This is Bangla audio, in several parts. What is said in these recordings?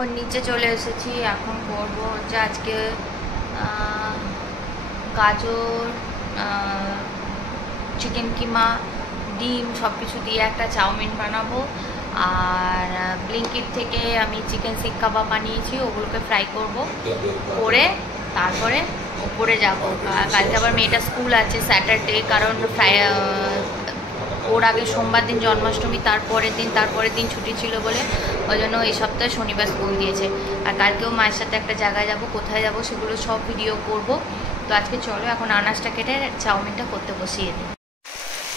এখন নিচে চলে এসেছি। এখন করবো হচ্ছে আজকে গাজর, চিকেন কিমা, ডিম সব কিছু দিয়ে একটা চাউমিন বানাবো। আর ব্লিঙ্কিট থেকে আমি চিকেন শিক কাবাব বানিয়েছি, ওগুলোকে ফ্রাই করব, করে তারপরে উপরে যাব। কালকে আবার মেয়েটা স্কুল আছে স্যাটারডে, কারণ ওর আগে সোমবার দিন জন্মাষ্টমী, তারপরের দিন ছুটি ছিল বলে ওই জন্য এই সপ্তাহে শনিবার স্কুল দিয়েছে। আর কালকেও মায়ের সাথে একটা জায়গায় যাব, কোথায় যাব সেগুলো সব ভিডিও করব। তো আজকে চলো এখন আনাজটা কেটে চাউমিনটা করতে বসিয়ে দিই।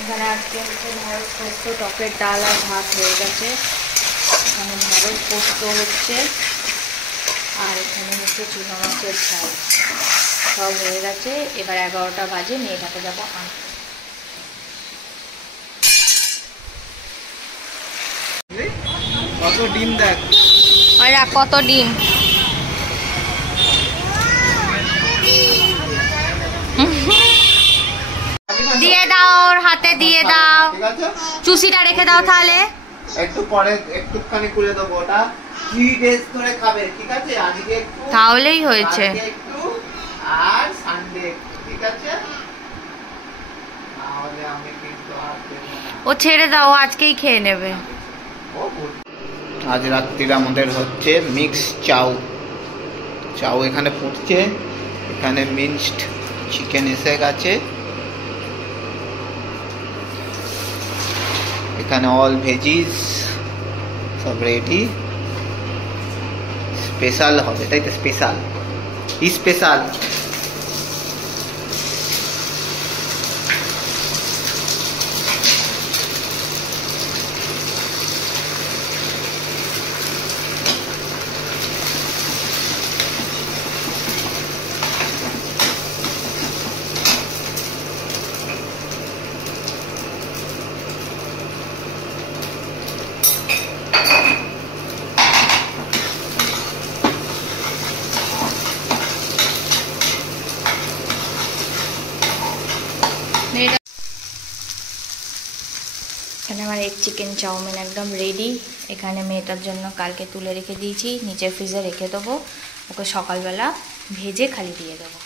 এখানে আজকে হচ্ছে ঢ্যাঁড়স পোস্ত, টকের ডাল আর ভাত হয়ে গেছে। এখানে ঢ্যাঁড়স পোস্ত হচ্ছে, আর এখানে হচ্ছে চুনা মাছের ঝাল, সব হয়ে গেছে। এবার 11টা বাজে, মেয়েটাকে যাবো আনতে। কত ডিম দেখ, কত ডিম। দিয়ে দাও, ওর হাতে দিয়ে দাও। চুষিটা রেখে দাও তাহলে। একটু পরে একটুখানি খুলে দেবো, ওটা 3 ডেজ ধরে খাবে, ঠিক আছে? আজকে একটু, তাহলেই হয়েছে। একটু, আর সানডে, ঠিক আছে? তাহলে আমি কিন্তু আর দেব না। ও ছেড়ে দাও, আজকেই খেয়ে নেবে। আজ রাত্রির আমাদের হচ্ছে মিক্স চাউ এখানে ফুটছে। এখানে মিক্সড চিকেন এসে গেছে, এখানে অল ভেজিস সব রেডি। স্পেশাল হবে, তাই তো? স্পেশাল। এখানে আমার এগ চিকেন চাউমিন একদম রেডি। এখানে মেয়েটার জন্য কালকে তুলে রেখে দিয়েছি, নিচের ফ্রিজে রেখে দেবো, ওকে সকালবেলা ভেজে খালি দিয়ে দেবো।